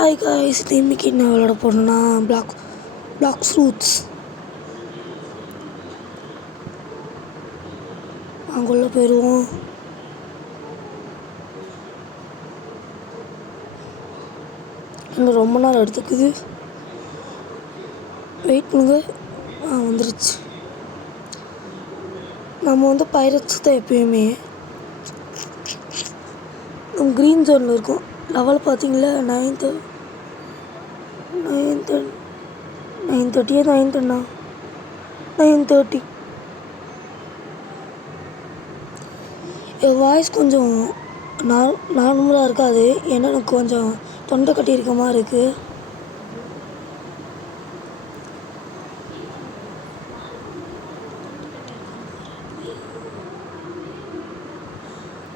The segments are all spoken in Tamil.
ஹாய் காய்ஸ், இன்னைக்கு என்ன விளையாட போகிறோன்னா பிளாக் ஃப்ரூட்ஸ். அங்குள்ளே போயிடுவோம். இன்னும் ரொம்ப நேரம் எடுத்துக்குது, வெயிட் பண்ணுங்க. வந்துருச்சு. நம்ம பைரட்ஸ் தான் எப்பயுமே. நம்ம க்ரீன் ஜோனில் இருக்கோம். லெவல் பார்த்தீங்களா, 9:30 9:30. என் வாய்ஸ் கொஞ்சம் நார்மலாக இருக்காது, ஏன்னா எனக்கு கொஞ்சம் தொண்டை கட்டி இருக்க மாதிரி இருக்குது.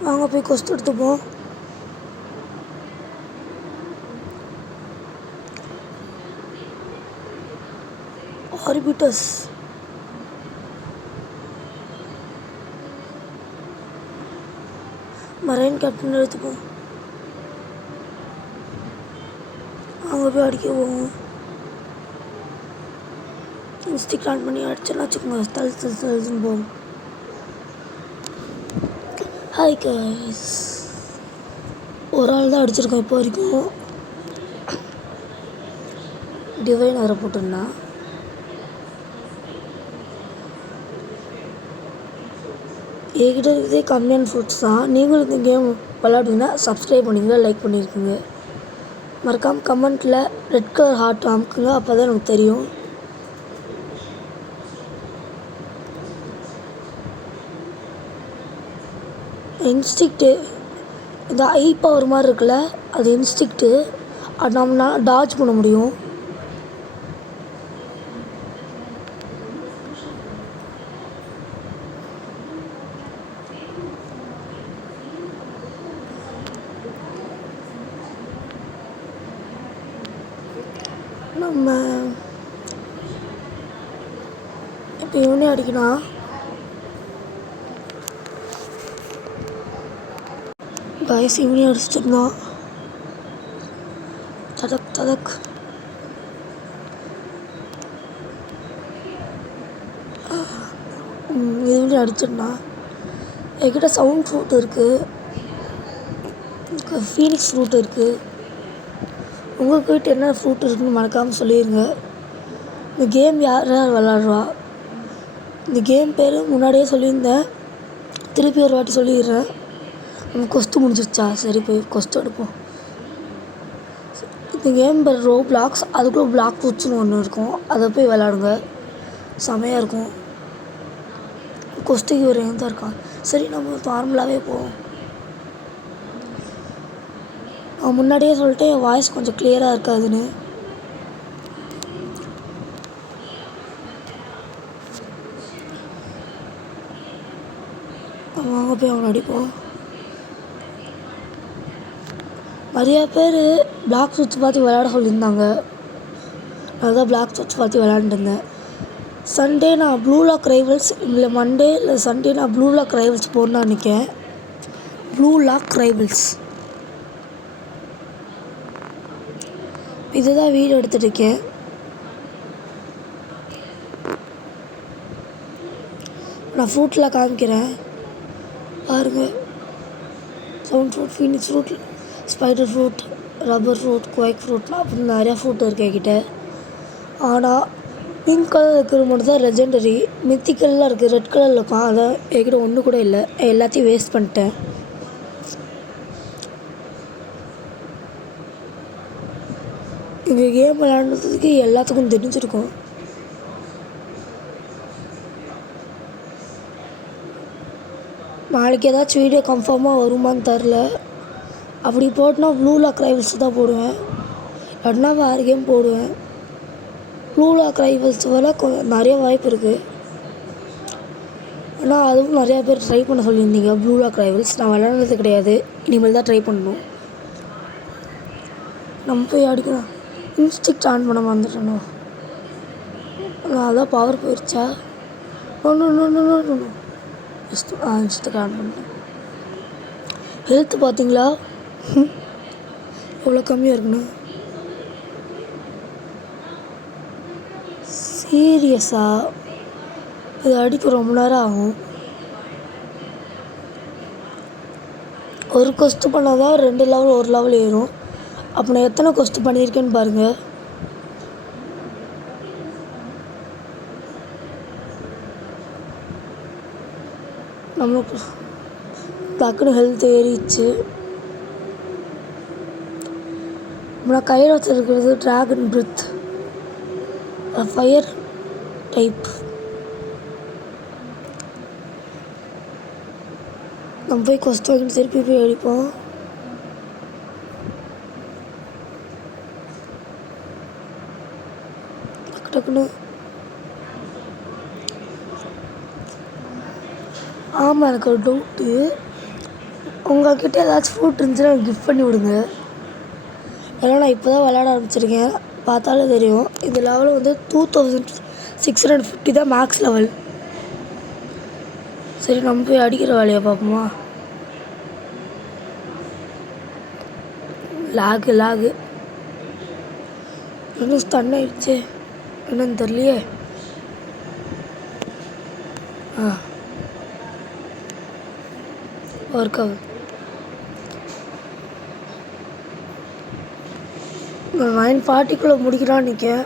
வாங்க போய் கொஸ்ட் எடுத்துப்போம். ஆர்பிட்டஸ் மரைன் கேப்டன் எடுத்துப்போம். அவங்க போய் அடிக்க போவோம். இன்ஸ்டிக் ஆன் பண்ணி அடிச்சோன்னா வச்சுக்கோங்க, தழுதுன்னு போவோம். ஹாய் கைஸ், ஒரு ஆள் தான் அடிச்சிருக்கோம் இப்போ வரைக்கும். டிவைன் வர போட்டுருந்தா. என்கிட்ட இருக்கிறதே கம்மியான ஃப்ரூட்ஸ் தான். நீங்களும் இந்த கேம் விளையாடுவீங்கன்னா சப்ஸ்கிரைப் பண்ணிங்க, லைக் பண்ணியிருக்குங்க. மறக்காமல் கமெண்ட்டில் ரெட் கலர் ஹார்ட் அமுக்குங்க, அப்போ தான் எனக்கு தெரியும். இன்ஸ்டிக்ட்டு இந்த ஐ பவர் மாதிரி இருக்குல்ல, அது இன்ஸ்டிக்ட்டு. அது நம்மனா டாஜ் பண்ண முடியும். நம்ம இப்போ இவனே அடிக்கணும். காய்ஸ், இவனே அடிச்சிட்டோம்னா ததக் இவனே அடிச்சிடனா. என்கிட்ட சவுண்ட் ஃப்ரூட் இருக்குது, ஃபீனிக்ஸ் ஃப்ரூட் இருக்குது. உங்கள்கிட்ட என்ன ஃப்ரூட் இருக்குன்னு மறக்காமல் சொல்லிடுங்க. இந்த கேம் யார் யார் விளாட்றா? இந்த கேம் பேர் முன்னாடியே சொல்லியிருந்தேன், திருப்பி ஒரு வாட்டி சொல்லிடுறேன். நம்ம கொஸ்ட்டு முடிஞ்சிருச்சா? சரி, போய் கொஸ்ட்டு எடுப்போம். இந்த கேம் பேர் ரோப்ளாக்ஸ். அதுக்குள்ளே பிளாக் ஃப்ரூட்ஸ்னு ஒன்று இருக்கும், அதை போய் விளாடுங்க, செமையாக இருக்கும். கொஸ்ட்டுக்கு ஒரு தான் இருக்கான். சரி, நம்ம நார்மலாகவே போவோம். நான் முன்னாடியே சொல்லிட்டு என் வாய்ஸ் கொஞ்சம் கிளியராக இருக்காதுன்னு. வாங்க போய் அவனை அடிப்போம். நிறையா பேர் பிளாக் ஃப்ரூட்ஸ் பார்த்து விளையாட சொல்லியிருந்தாங்க. அதுதான் பிளாக் ஃப்ரூட்ஸ் பார்த்து விளையாண்டுருந்தேன். சண்டே நான் ப்ளூ லாக் ரைவல்ஸ், இல்லை மண்டே இல்லை சண்டே நான் ப்ளூ லாக் ரைவல்ஸ் போடணும்னு நினைக்கிறேன். ப்ளூ லாக் ரைவல்ஸ் இதுதான் வீடியோ எடுத்துகிட்ருக்கேன். நான் ஃப்ரூட்டில் காமிக்கிறேன் பாருங்கள். Sound fruit, phoenix fruit, spider fruit, rubber fruit, quake ஃப்ரூட்லாம் அப்படின்னு நிறையா ஃப்ரூட் இருக்குது என்கிட்ட. ஆனால் பிங்க் கலர் இருக்கிறது மட்டும் தான் லெஜெண்டரி. மித்திக்கல்லாம் இருக்குது, ரெட் கலரில் இருக்கும், அதான் என்கிட்ட ஒன்று கூட இல்லை. எல்லாத்தையும் வேஸ்ட் பண்ணிட்டேன். இந்த கேம் விளையாடுறதுக்கு எல்லாத்துக்கும் தெரிஞ்சிருக்கும். நாளைக்கு ஏதாச்சும் வீடியோ கன்ஃபார்மாக வருமானு தெரில. அப்படி போட்டுனா ப்ளூ லாக் ரைவல்ஸ் தான் போடுவேன், இல்லைன்னா வேறு கேம் போடுவேன். ப்ளூ லாக் ரைவல்ஸ் வர நிறைய வாய்ப்பு இருக்குது. ஆனால் அதுவும் நிறையா பேர் ட்ரை பண்ண சொல்லியிருந்தீங்க ப்ளூ லாக் ரைவல்ஸ். நான் விளையாடுறது கிடையாது, இனிமேல் தான் ட்ரை பண்ணணும். நம்ம போய் அடிக்கலாம். இன்ஸ்டிக்ட் ஆன் பண்ண வந்துட்டோம். அதான் பவர் போயிடுச்சா? ஒன்று இன்ஸ்டிக்ட் ஆன் பண்ணிட்டேன். ஹெல்த்து பார்த்தீங்களா எவ்வளோ கம்மியாக இருக்குண்ணா. சீரியஸா இது அடிக்க ரொம்ப நேரம் ஆகும். ஒரு கொஸ்ட் பண்ணால் தான் 2 லெவல் 1 லெவல் ஏறும். அப்போ நான் எத்தனை கொஸ்ட் பண்ணியிருக்கேன்னு பாருங்கள். நம்மளுக்கு டக்குன்னு ஹெல்த் ஏறிச்சு. நான் கையில் வச்சுருக்கிறது ட்ராகன் பிரித், ஃபயர் டைப். நம்ம போய் கொஸ்ட் வாங்கிட்டு திருப்பி போய் அடிப்போம். டக்குன்னு ஆமாம், எனக்கு ஒரு டவுட்டு. உங்கள்கிட்ட ஏதாச்சும் ஃப்ரூட் இருந்துச்சுன்னா எனக்கு கிஃப்ட் பண்ணி விடுங்க. ஏன்னா நான் இப்போ தான் விளையாட ஆரம்பிச்சிருக்கேன், பார்த்தாலே தெரியும். இந்த லெவலில் வந்து 2650 தான் மேக்ஸ் லெவல். சரி, நம்ம போய் அடிக்கிற வேலையை பார்ப்போமா? லாகு இன்னும் ஸ்டன் ஆயிடுச்சு, என்னன்னு தெரியலையே. ஒர்க் ஆகுது. நான் 9:40 முடிக்கிறான்னு நிற்கேன்.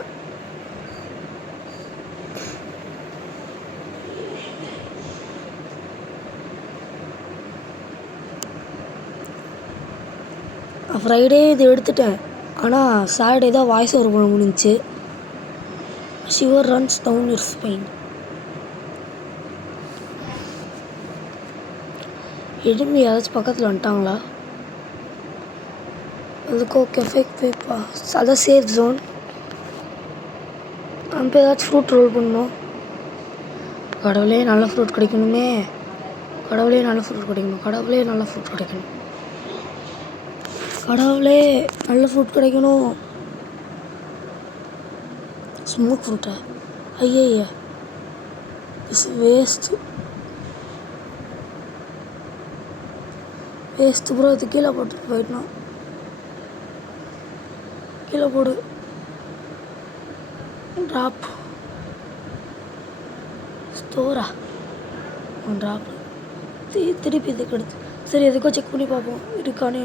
ஃப்ரைடே இது எடுத்துட்டேன், ஆனால் சாட்டர்டே தான் வாய்ஸ் ஓவர் பண்ண முடிஞ்சிச்சு. Shiver runs down your spine. Enemy யாராச்சும் பக்கத்தில் வந்துட்டாங்களா? அதுக்கு கெஃபே பேப்பா, அதான் சேஃப் ஜோன். நம்ம ஏதாச்சும் ஃப்ரூட் ரோல் பண்ணணும். கடவுளே நல்ல ஃப்ரூட் கிடைக்கணுமே, கடவுளே நல்ல ஃப்ரூட் கிடைக்கணும், கடவுளே நல்ல ஃப்ரூட் கிடைக்கணும், கடவுளே நல்ல ஃப்ரூட் கிடைக்கணும். ஸ்மோக் ஃப்ரூட்டா? ஐயா, இட்ஸ் வேஸ்ட்டு ப்ரோ. இது கீழே போட்டு போயிடணும். கீழே போடு. ட்ராப் ஸ்டோரா? ட்ராப் திருப்பி இதுக்கு எடுத்து. சரி, எதுக்கோ செக் பண்ணி பார்ப்போம் இருக்கானே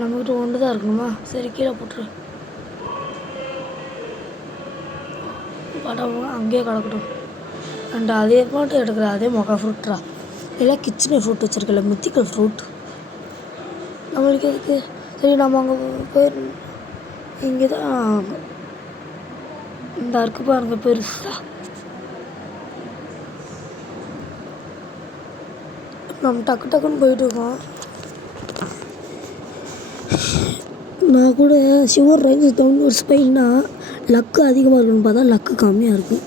நம்மக்கிட்ட ஒன்று தான் இருக்கணுமா? சரி, கீழே போட்டுரு. படம் அங்கேயே கிடக்கட்டும். அண்ட் அதே போட்டு எடுக்கிற அதே மொக்கா ஃப்ரூட்ரா. எல்லாம் கிச்சனே ஃப்ரூட் வச்சுருக்கல, மித்திக்கல் ஃப்ரூட் நம்மளுக்கு எதுக்கு? சரி, நம்ம அங்கே போய் இங்கே தான் இந்த அருக்கு பாருங்க பெருசா. நம்ம டக்குன்னு போயிட்டு இருக்கோம். நான் கூட ஷுவர் ரைன்ஸ் டவுன் ஒரு ஸ்பைன்னா லக்கு அதிகமாக இருக்குன்னு பார்த்தா லக்கு கம்மியாக இருக்கும்.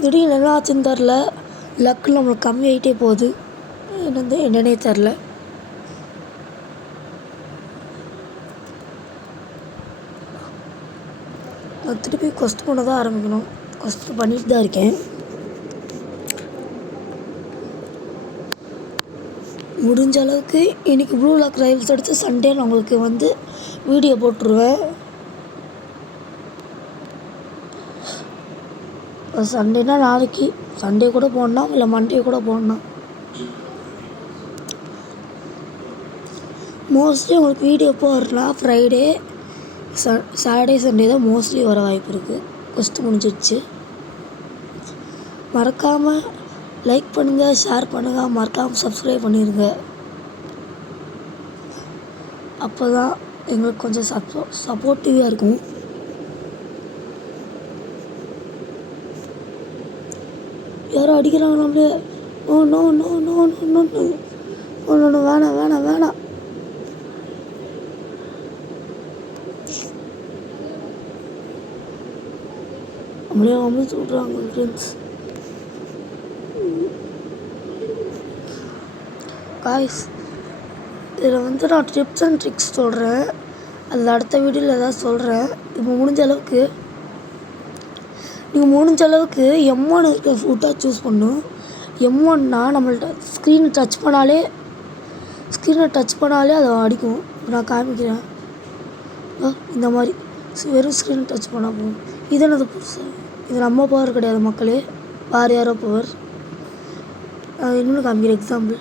திடீர்னு என்ன ஆச்சுன்னு தெரில, லக்கு நம்மளுக்கு கம்மியாகிட்டே போகுது. என்னன்னே தெரில. நான் திருப்பி கொஸ்ட் பண்ண தான் ஆரம்பிக்கணும். கொஸ்ட் பண்ணிட்டு தான் இருக்கேன். முடிஞ்ச அளவுக்கு இன்றைக்கி ப்ளூ லாக் ரைல்ஸ் அடித்து சண்டே நான் உங்களுக்கு வந்து வீடியோ போட்டுருவேன். சண்டேனா நாளைக்கு, சண்டே கூட போடணும், இல்லை மண்டே கூட போடணும். மோஸ்ட்லி உங்களுக்கு வீடியோ போடுறேன்னா ஃப்ரைடே, சாட்டர்டே, சண்டே தான் மோஸ்ட்லி வர வாய்ப்பு இருக்குது. கொஸ்ட் முடிஞ்சிடுச்சு. மறக்காமல் லைக் பண்ணுங்கள், ஷேர் பண்ணுங்கள், மறக்காமல் சப்ஸ்கிரைப் பண்ணிடுங்க. அப்போ தான் எங்களுக்கு கொஞ்சம் சப்போர்ட்டிவாக இருக்கும். யாரும் அடிக்கிறாங்க நம்மளே. Oh no no no no no no, வேணாம். நம்மளே அமுச்சு விட்றாங்க ஃப்ரெண்ட்ஸ். காய்ஸ், இதில் வந்து நான் டிப்ஸ் அண்ட் ட்ரிக்ஸ் சொல்கிறேன். அதில் அடுத்த வீடியோவில் ஏதாவது சொல்கிறேன். இப்போ முடிஞ்ச அளவுக்கு நீங்கள் M1 இருக்கிற ஃப்ரூட்டாக சூஸ் பண்ணணும். M1னா நம்மள்ட்ட ஸ்க்ரீனை டச் பண்ணாலே அதை அடிக்கும். நான் காமிக்கிறேன். இந்த மாதிரி வெறும் ஸ்க்ரீனை டச் பண்ணால் போகும். இது என்னது புதுசு? இது நம்ம பவர் கிடையாது மக்களே, வேறு யாரோ பவர். இன்னொன்று காமிக்கிற எக்ஸாம்பிள்.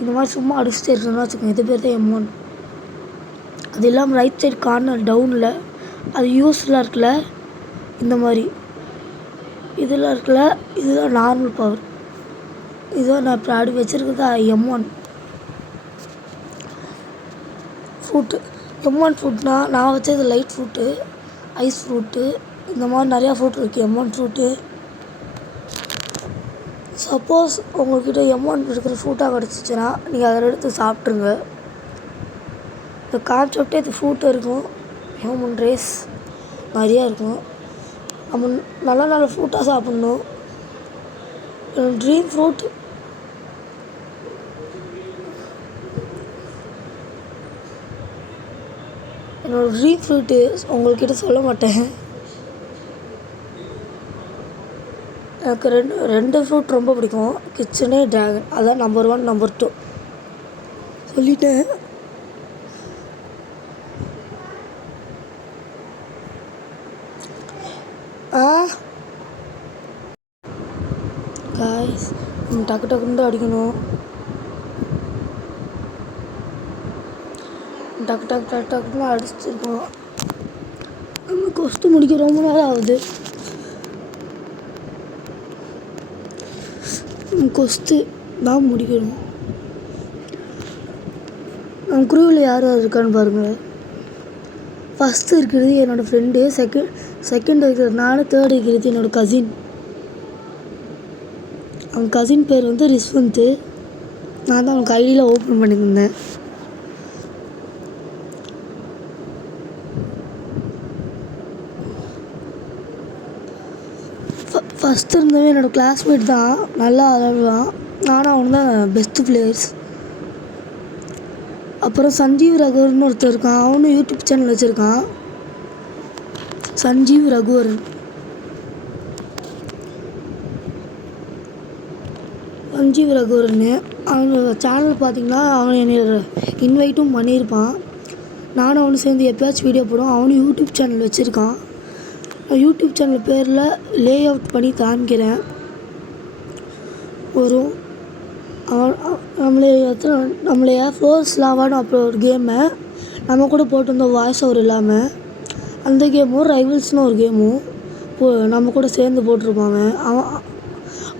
இந்த மாதிரி சும்மா அடிச்சுட்டு இருக்கணும்னு வச்சுக்கோங்க, இது பேர் தான் M1. அது இல்லாமல் ரைட் சைடு கார்னர் டவுனில் அது யூஸ்ஃபுல்லாக இருக்குல்ல, இந்த மாதிரி இதெல்லாம் இருக்குல்ல, இதுதான் நார்மல் பவர். இதுதான் நான் இப்போ ஆடி வச்சுருக்கிறது M1 ஃப்ரூட்டு. M1 ஃப்ரூட்னா நான் வச்சது லைட் ஃப்ரூட்டு, ஐஸ் ஃப்ரூட்டு, இந்த மாதிரி நிறையா ஃப்ரூட் இருக்குது M1 ஃப்ரூட்டு. சப்போஸ் உங்கள்கிட்ட M1 இருக்கிற ஃப்ரூட்டாக கிடச்சிச்சின்னா நீங்கள் அதில் எடுத்து சாப்பிட்ருங்க. இந்த கான்செப்டே இது ஃப்ரூட்டு இருக்கும், ஹியூமன் ரேஸ் நிறையா இருக்கும். நம்ம நல்ல நல்ல ஃப்ரூட்டாக சாப்பிட்ணும். ட்ரீம் ஃப்ரூட் என்னோடய ட்ரீம் ஃப்ரூட்டு உங்கள்கிட்ட சொல்ல மாட்டேன். எனக்கு ரெண்டு ஃப்ரூட் ரொம்ப பிடிக்கும், கிச்சனே ட்ராகன், அதான் நம்பர் 1 நம்பர் 2 சொல்லிட்டேன். காய்ஸ் டக்கு டக்குன்னு தான் அடிக்கணும். டக்கு டக்கு டக்கு டக்குன்னு அடிச்சிருக்கோம். நம்ம கொஸ்து முடிக்க ரொம்ப நேரம் ஆகுது. கொஸ்து தான் முடிக்கணும். நம்ம குரூவில் யார் யார் இருக்கான்னு பாருங்கள். ஃபஸ்ட்டு இருக்கிறது என்னோடய ஃப்ரெண்டு, செகண்ட் இருக்கிறது நான், தேர்ட் இருக்கிறது என்னோடய கசின். அவன் கசின் பேர் வந்து ரிஸ்வந்த். நான் தான் அவனுக்கு ஐடியில் ஓப்பன் பண்ணியிருந்தேன். ஃபஸ்ட்டு இருந்தவன் என்னோடய கிளாஸ்மேட் தான், நல்லா விளாடுவான். நானும் அவனு தான் பெஸ்ட்டு பிளேயர்ஸ். அப்புறம் சஞ்சீவ் ரகுவரன் ஒருத்தர் இருக்கான், அவனும் யூடியூப் சேனல் வச்சுருக்கான், சஞ்சீவ் ரகுவரன். அவனோட சேனல் பார்த்திங்கன்னா அவன் என்னை இன்வைட்டும் பண்ணியிருப்பான். நானும் அவனு சேர்ந்து எப்போயாச்சும் வீடியோ போடுவோம். அவனும் யூடியூப் சேனல் வச்சுருக்கான். யூடியூப் சேனல் பேரில் லே அவுட் பண்ணி காமிக்கிறேன். வரும் நம்மளைய ஃப்ளோர்ஸ் லாவான்னு அப்புறம் ஒரு கேமை நம்ம கூட போட்டிருந்தோம் வாய்ஸ் ஓவர் இல்லாமல். அந்த கேமும் ரைவல்ஸ்னு ஒரு கேமும் நம்ம கூட சேர்ந்து போட்டிருப்பாங்க.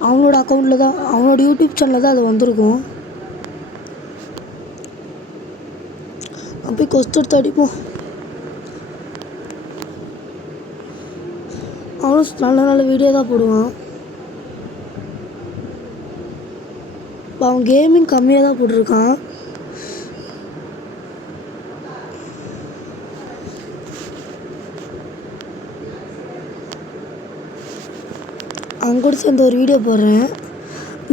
அவனோட அக்கௌண்ட்டில் தான், அவனோட யூடியூப் சேனலில் தான் அது வந்திருக்கும். போய் கொஸ்து எடுத்து அடிப்போம். அவனும் நல்ல நல்ல வீடியோ தான் போடுவான். அவன் கேமிங் கம்மியாக தான் போட்டிருக்கான். அவன் கூட சேர்ந்து ஒரு வீடியோ போடுறேன்.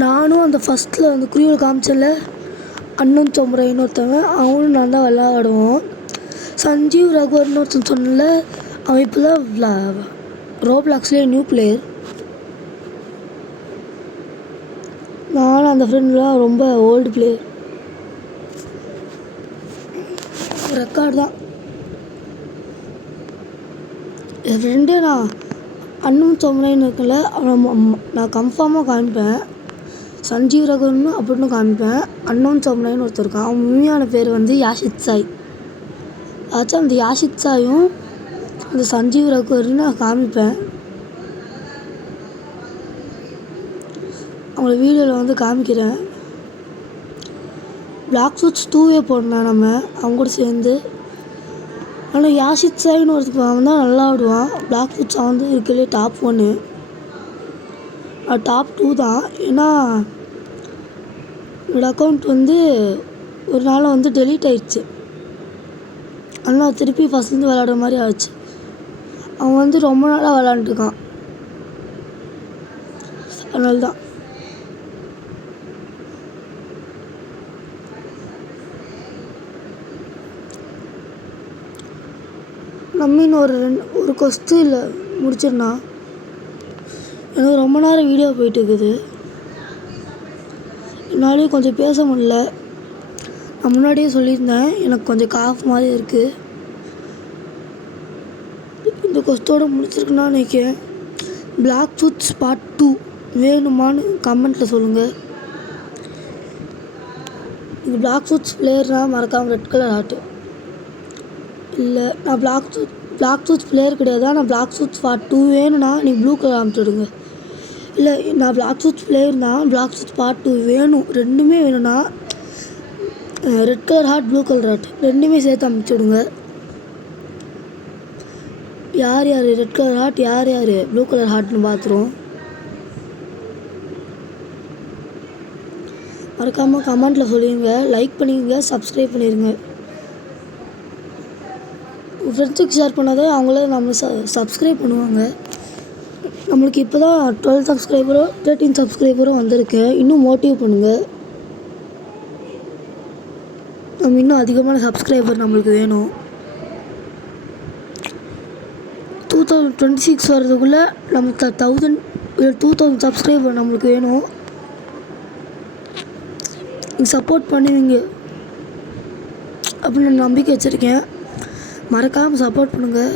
நானும் அந்த ஃபஸ்ட்டில் அந்த குருவியில் காமிச்சல அண்ணன் சோமரைன்னு ஒருத்தவன், அவனும் நான் தான் விளையாடுவோம். சஞ்சீவ் ரகுவர்னு ஒருத்தன் சொன்னல, அவன் இப்போ தான் ரோப்ளாக்ஸ்லேயே நியூ பிளேயர். நானும் அந்த ஃப்ரெண்ட்லாம் ரொம்ப ஓல்டு பிளேயர். ரெக்கார்டு தான். என் ஃப்ரெண்டு நான் அண்ணன் சோமரைன்னு இருக்கல, அவனை நான் கன்ஃபார்மாக காமிப்பேன். சஞ்சீவ் ரகுவர்னு அப்படின்னு காமிப்பேன். அண்ணன் சோமரைன்னு ஒருத்தர் இருக்கான், அவன் உண்மையான பேர் வந்து யாஷித் சாய். ஆச்சும் அந்த யாஷித் சாயும் அந்த சஞ்சீவ் ரகுவர்னு நான் காமிப்பேன். அவங்கள வீடியோவில் வந்து காமிக்கிறேன். பிளாக் சூட்ஸ் 2 போடணும் நம்ம அவங்க கூட சேர்ந்து. ஆனால் யாஷித் சாய்னு ஒருத்தர் அவன் தான் நல்லா ஆடுவான். பிளாக் சூட்ஸ் அவன் வந்து இருக்கிறதுலே டாப் 1, டாப் 2 தான். ஏன்னா என்னோடய அக்கௌண்ட் வந்து ஒரு நாள் வந்து டெலீட் ஆயிடுச்சு. அதனால் திருப்பி ஃபஸ்ட்லேருந்து விளாடுற மாதிரி ஆச்சு. அவன் வந்து ரொம்ப நாளாக விளாண்டுருக்கான், அதனால தான். நம்மின்னு ஒரு கொஸ்து இல்லை முடிச்சிருந்தா. எனக்கு ரொம்ப நேரம் வீடியோ போயிட்டு இருக்குது, என்னாலேயும் கொஞ்சம் பேச முடியல. நான் முன்னாடியே சொல்லியிருந்தேன் எனக்கு கொஞ்சம் காஃப் மாதிரி இருக்குது. இந்த கொஸ்டோட முடிச்சிருக்குன்னா நினைக்கிறேன். பிளாக் ஃபுட்ஸ் பார்ட் 2 வேணுமான்னு கமெண்ட்டில் சொல்லுங்கள். நீங்கள் பிளாக் ஃபுட்ஸ் பிளேயர்னால் மறக்காமல் ரெட் கலர் ஹார்ட்டு. இல்லை நான் பிளாக் ஃபுட்ஸ் பிளேயர் கிடையாது. ஆனால் பிளாக் ஃபுட்ஸ் பார்ட் 2 வேணும்னா நீங்கள் ப்ளூ கலர் அனுப்பிச்சுடுங்க. இல்லை நான் பிளாக் ஃபுட்ஸ் பிளேயர் தான், பிளாக் ஃபுட்ஸ் பார்ட் 2 வேணும், ரெண்டுமே வேணும்னா red colour heart blue colour heart ரெண்டுமே சேர்த்து அனுப்பிச்சுடுங்க. யார் யார் ரெட் கலர் ஹார்ட் யார் யார் ப்ளூ கலர் ஹார்ட்னு பார்த்துருவோம். மறக்காமல் கமெண்ட்டில் சொல்லிடுங்க, லைக் பண்ணிடுங்க, சப்ஸ்கிரைப் பண்ணிடுங்க. ஃப்ரெண்ட்ஸுக்கு ஷேர் பண்ணாதே அவங்களே நம்ம சப்ஸ்கிரைப் பண்ணுவாங்க. நம்மளுக்கு இப்போ தான் 12 சப்ஸ்கிரைபரோ 13 சப்ஸ்கிரைபரும் வந்திருக்கு. இன்னும் மோட்டிவ் பண்ணுங்கள். நம்ம இன்னும் அதிகமான சப்ஸ்கிரைபர் நம்மளுக்கு வேணும். 2026 வர்றதுக்குள்ளே நம்ம 2000 சப்ஸ்கிரைபர் நம்மளுக்கு வேணும். நீங்கள் சப்போர்ட் பண்ணுவீங்க அப்படின்னு நான் நம்பிக்கை வச்சுருக்கேன். மறக்காமல் சப்போர்ட் பண்ணுங்கள்.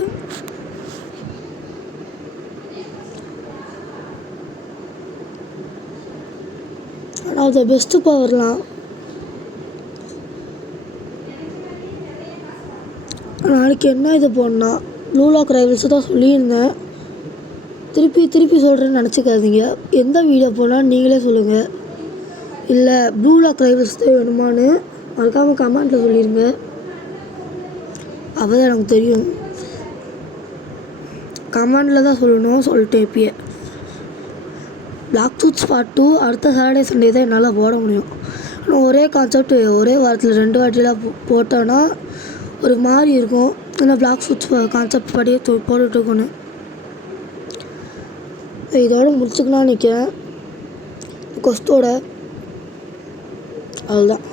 ஆனால் அது பெஸ்ட்டு பவர்லாம் நாளைக்கு என்ன இது போடணும்னா ப்ளூ லாக் ரைவல்ஸு தான் சொல்லியிருந்தேன். திருப்பி சொல்கிறேன்னு நினச்சிக்காதீங்க. எந்த வீடியோ போனால் நீங்களே சொல்லுங்கள். இல்லை ப்ளூ லாக் ரைவல்ஸ் தான் வேணுமான்னு மறக்காமல் கமெண்ட்டில் சொல்லிடுங்க. அப்போ தான் எனக்கு தெரியும். கமெண்டில் தான் சொல்லணும். சொல்லிட்டு இப்பயே பிளாக் ஃபுட்ஸ் பார்ட் 2 அடுத்த சாட்டர்டே சண்டே தான் என்னால் போட முடியும். ஆனால் ஒரே கான்செப்ட் ஒரே வாரத்தில் 2 வாட்டிலாம் போட்டோன்னா ஒரு மாதிரி இருக்கும். ஆனால் பிளாக் ஃபுட்ஸ் கான்செப்ட் படியே போட்டுட்ருக்கோன்னு இதோட முடிச்சுக்கலான்னு நினைக்கிறேன் கொஸ்டோட. அதுதான்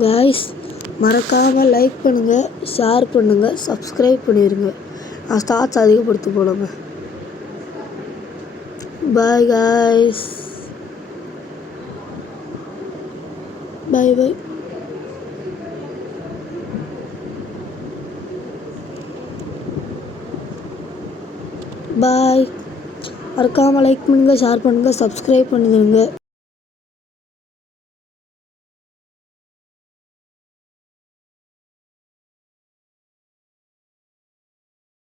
காய்ஸ், மறக்காமல் லைக் பண்ணுங்கள், ஷேர் பண்ணுங்கள், சப்ஸ்கிரைப் பண்ணிடுங்க. நான் ஸ்டார்ட்ஸ் அதிகப்படுத்த போனோங்க. பாய் காய்ஸ், பாய் பாய். பாய். மறக்காமல் லைக் பண்ணுங்கள், ஷேர் பண்ணுங்கள், சப்ஸ்கிரைப் பண்ணிடுங்க.